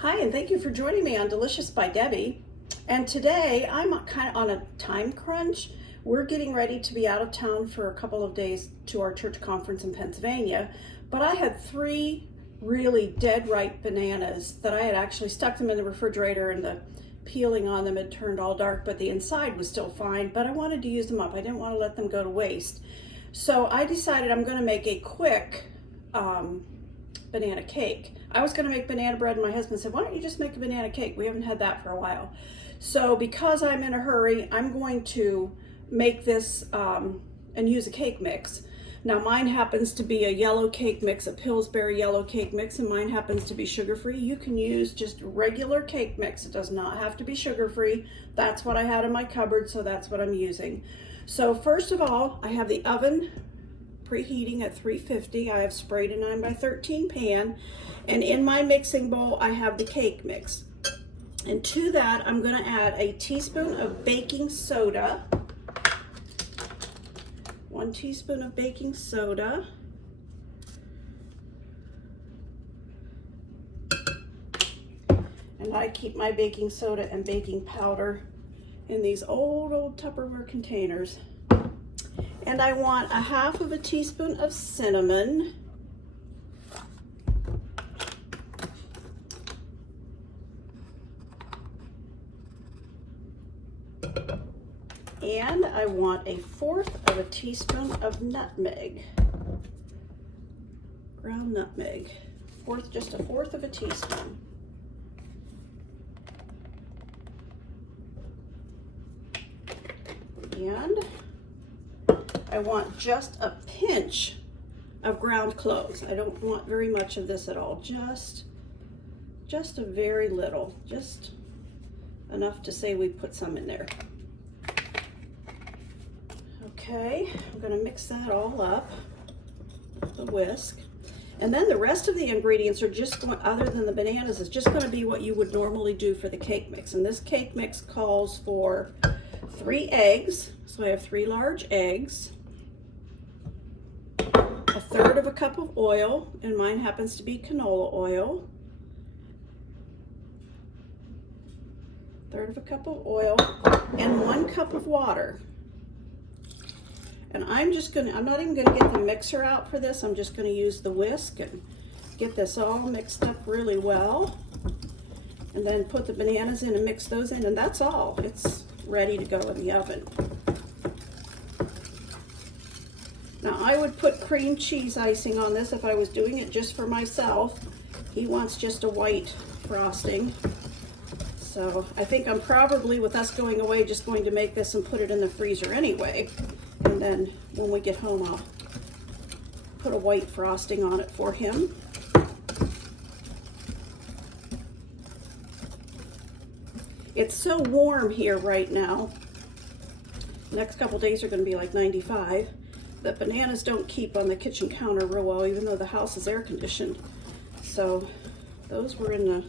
Hi, and thank you for joining me on Delicious by Debbie. And today I'm kind of on a time crunch. We're getting ready to be out of town for a couple of days to our church conference in Pennsylvania, but I had 3 really dead ripe bananas that I had actually stuck them in the refrigerator, and the peeling on them had turned all dark, but the inside was still fine, but I wanted to use them up. I didn't want to let them go to waste. So I decided I'm going to make a quick banana cake. I was going to make banana bread, and my husband said, why don't you just make a banana cake? We haven't had that for a while. So because I'm in a hurry, I'm going to make this and use a cake mix. Now mine happens to be a yellow cake mix, a Pillsbury yellow cake mix, and mine happens to be sugar-free. You can use just regular cake mix. It does not have to be sugar-free. That's what I had in my cupboard, so that's what I'm using. So first of all, I have the oven preheating at 350. I have sprayed a 9x13 pan, and in my mixing bowl I have the cake mix. And to that I'm going to add a teaspoon of baking soda, 1 teaspoon of baking soda, and I keep my baking soda and baking powder in these old Tupperware containers. And I want 1/2 teaspoon of cinnamon, and I want 1/4 teaspoon of nutmeg, ground nutmeg, just 1/4 teaspoon. And I want just a pinch of ground cloves. I don't want very much of this at all, just a very little, just enough to say we put some in there. Okay, I'm going to mix that all up with the whisk. And then the rest of the ingredients are just going, other than the bananas, is just going to be what you would normally do for the cake mix. And this cake mix calls for 3 eggs. So I have 3 large eggs, 1/3 cup of oil, and mine happens to be canola oil, 1/3 cup of oil, and 1 cup of water. And I'm not even gonna get the mixer out for this. I'm just gonna use the whisk and get this all mixed up really well. And then put the bananas in and mix those in, and that's all. It's ready to go in the oven. Now I would put cream cheese icing on this if I was doing it just for myself. He wants just a white frosting. So I think I'm probably, with us going away, just going to make this and put it in the freezer anyway. And then when we get home, I'll put a white frosting on it for him. It's so warm here right now. The next couple days are going to be like 95. The bananas don't keep on the kitchen counter real well, even though the house is air conditioned. So those were in the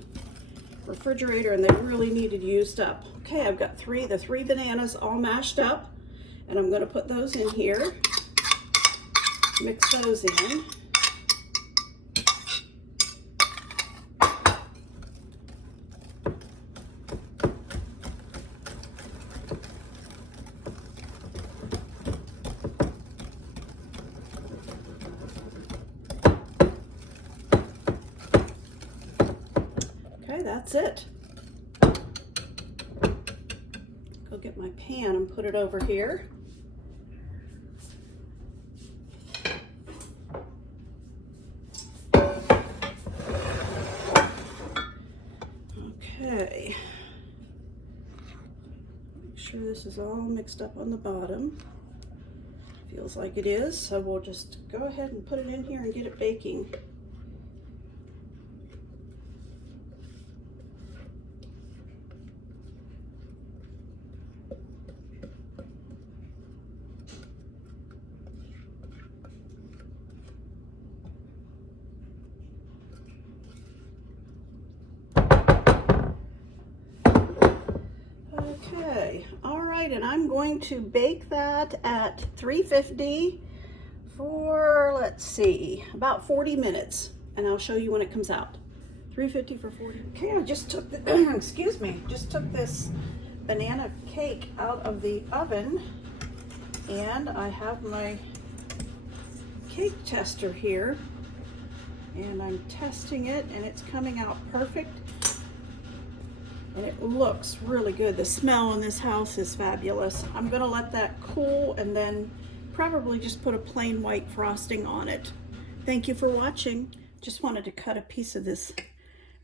refrigerator, and they really needed used up. Okay, I've got the 3 bananas all mashed up, and I'm going to put those in here, mix those in. Okay, that's it. Go get my pan and put it over here. Okay. Make sure this is all mixed up on the bottom. Feels like it is, so we'll just go ahead and put it in here and get it baking. Okay, all right, and I'm going to bake that at 350 for, let's see, about 40 minutes, and I'll show you when it comes out. $3.50 for 40. Okay, I just took the, excuse me, just took this banana cake out of the oven, and I have my cake tester here, and I'm testing it, and it's coming out perfect, and it looks really good. The smell in this house is fabulous. I'm gonna let that cool and then probably just put a plain white frosting on it. Thank you for watching. Just wanted to cut a piece of this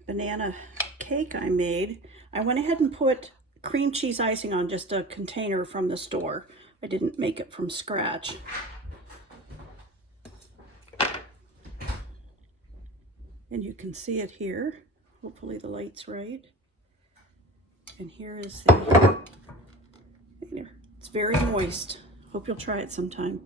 banana cake I made. I went ahead and put cream cheese icing on just a container from the store. I didn't make it from scratch. And you can see it here. Hopefully the light's right. And here is the, it's very moist. Hope you'll try it sometime.